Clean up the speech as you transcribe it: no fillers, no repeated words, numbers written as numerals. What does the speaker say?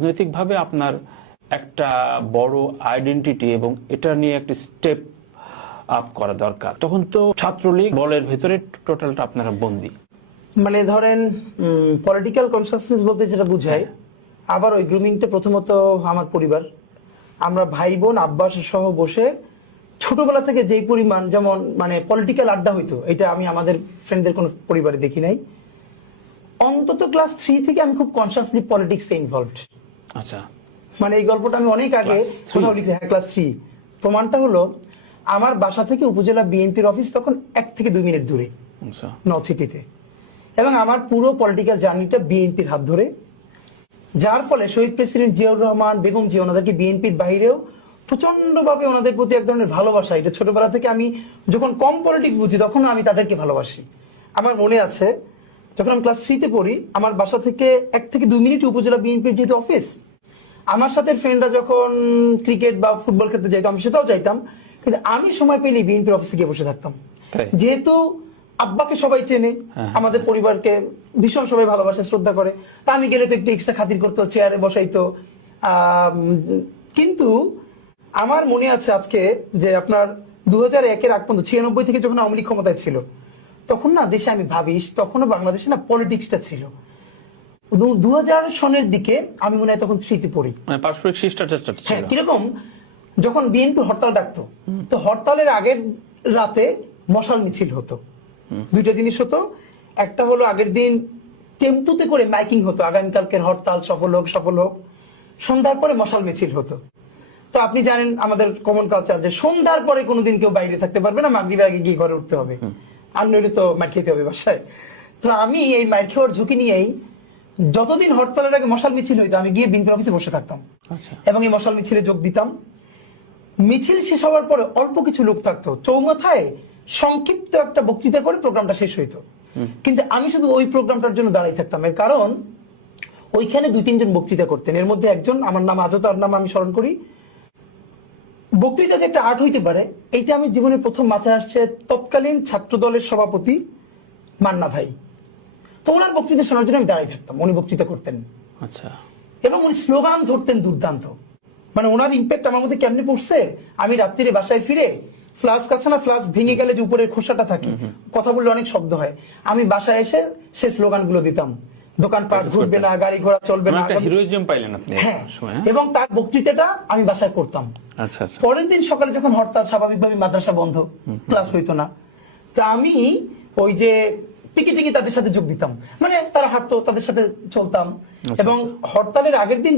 রাজনৈতিকভাবে আপনার একটা বড় আইডেন্টিটি এবং এটা নিয়ে একটা স্টেপ আপ করা দরকার। তখন তো ছাত্রলীগ বলের ভেতরে টোটালটা আপনারা বন্দী। মানে ধরেন পলিটিক্যাল কনসাসনেস বলতে যেটা বুঝায়, আবার ওই গ্রুমিংটা প্রথমত আমার পরিবার, আমরা ভাই বোন আব্বাস সহ বসে ছোটবেলা থেকে যেই পরিমাণ যেমন মানে পলিটিক্যাল আড্ডা হইতো, এটা আমি আমাদের ফ্রেন্ডদের কোনো পরিবারে দেখি নাই। অন্তত ক্লাস 3 থেকে আমি খুব কনসাসলি পলিটিক্সে ইনভলভড। আচ্ছা, মানে এই গল্পটা আমি অনেক আগে কোথাও লিখছি। হ্যাঁ, ক্লাস 3। প্রমাণটা হলো আমার বাসা থেকে উপজেলা বিএনপির অফিস তখন 1 থেকে 2 মিনিট দূরে নর্থ সিটিতে, এবং আমার পুরো পলিটিক্যাল জার্নিটা বিএনপির হাত ধরে, যার ফলে শহীদ প্রেসিডেন্ট জিয়াউর রহমান, বেগম জিয়া ওনাদেরকে বিএনপির বাইরেও প্রচন্ডভাবে ওনাদের প্রতি এক ধরনের ভালোবাসা। এটা ছোটবেলা থেকে আমি যখন কম পলিটিক্স বুঝি তখন আমি তাদেরকে ভালোবাসি। আমার মনে আছে যখন আমি ক্লাস 3 তে পড়ি, আমার বাসা থেকে 1 থেকে 2 মিনিট উপজেলা বিএনপির যেহেতু অফিস, আমার সাথে ফ্রেন্ডরা যখন ক্রিকেট বা ফুটবল খেলতে যাইতাম আমি সেটাও যাইতাম, কিন্তু আমি সময় পেলেই বিএনপির অফিসে গিয়ে বসে থাকতাম। যেহেতু আব্বাকে সবাই চেনে, আমাদের পরিবারকে ভীষণ সবাই ভালোবাসে, শ্রদ্ধা করে, তা আমি গেলে তো একটু এক্সট্রা খাতির করতো, চেয়ারে বসাইতো। কিন্তু আমার মনে আছে আজকে যে আপনার 2001-এর আগ পর্যন্ত 96 থেকে যখন আওয়ামী লীগ ক্ষমতায় ছিল, তখন না দেশে আমি ভাবিস তখনও বাংলাদেশে না পলিটিক্সটা ছিল। 2000 সনের দিকে আমি মনে হয় তখন 3-তে পড়ি। মানে পারস্পরিক শিষ্টাচারটা ছিল। হ্যাঁ, কিরকম যখন বিএনপি হরতাল ডাকতো, তো হরতালের আগের রাতে মশাল মিছিল হতো। দুইটা জিনিস হতো, একটা হলো আগের দিন টেম্পুতে করে মাইকিং হতো, আগামীকালকের হরতাল সফল হোক সফল হোক। সন্ধ্যার পরে মশাল মিছিল হতো। তো আপনি জানেন আমাদের কমন কালচার যে সন্ধ্যার পরে কোনোদিন কেউ বাইরে থাকতে পারবে না, মাগরিবের আগে গিয়ে ঘরে উঠতে হবে, আর নইলে তো মাইর খেতে হবে বাসায়। তো আমি এই মাইর খাওয়ার ঝুঁকি নিয়েই যতদিন হরতালের আগে মশাল মিছিল হইতো আমি গিয়ে বিএনপির অফিসে বসে থাকতাম এবং এই মশাল মিছিলে যোগ দিতাম। মিছিল শেষ হওয়ার পরে অল্প কিছু লোক থাকতো, চৌমাথায় সংক্ষিপ্ত একটা বক্তৃতা করে প্রোগ্রামটা শেষ হইতো। কিন্তু আমি শুধু ওই প্রোগ্রামটার জন্য দাঁড়াই থাকতাম, এর কারণ ওইখানে 2-3 জন বক্তৃতা করতেন। এর মধ্যে একজন, আমার নাম আজও, তার নাম আমি স্মরণ করি। বক্তৃতা যে একটা আর্ট হইতে পারে, এইটা আমি জীবনে প্রথম মাথায় আসছে তৎকালীন ছাত্র দলের সভাপতি মান্না ভাই। তো ওনার বক্তৃতা শোনার জন্য আমি দাঁড়াই থাকতাম, উনি বক্তৃতা করতেন। আচ্ছা, এবং উনি স্লোগান ধরতেন দুর্দান্ত। মানে ওনার ইম্প্যাক্ট আমার মধ্যে কেমনে পড়ছে, আমি রাত্রিরে বাসায় ফিরে ফ্লাস্ক আছে না, ফ্লাস্ক ভেঙে গেলে যে উপরের খোসাটা থাকে, কথা বললে অনেক শব্দ হয়, আমি বাসায় এসে সেই স্লোগান গুলো দিতাম। দোকানপাট ঘুরবে না, গাড়ি ঘোড়া চলবে না। হিরোইজম পাইলেন আপনি। হ্যাঁ, এবং তার বক্তৃতাটা আমি বাসায় করতাম। আচ্ছা আচ্ছা। পরের দিন সকালে যখন হরতাল, স্বাভাবিকভাবে মাদ্রাসা বন্ধ, ক্লাস হইতো না, তো আমি ওই যে পিকেটিং তাদের সাথে যোগ দিতাম। মানে তারা হাঁটতো, তাদের সাথে চলতাম। এবং হরতালের আগের দিন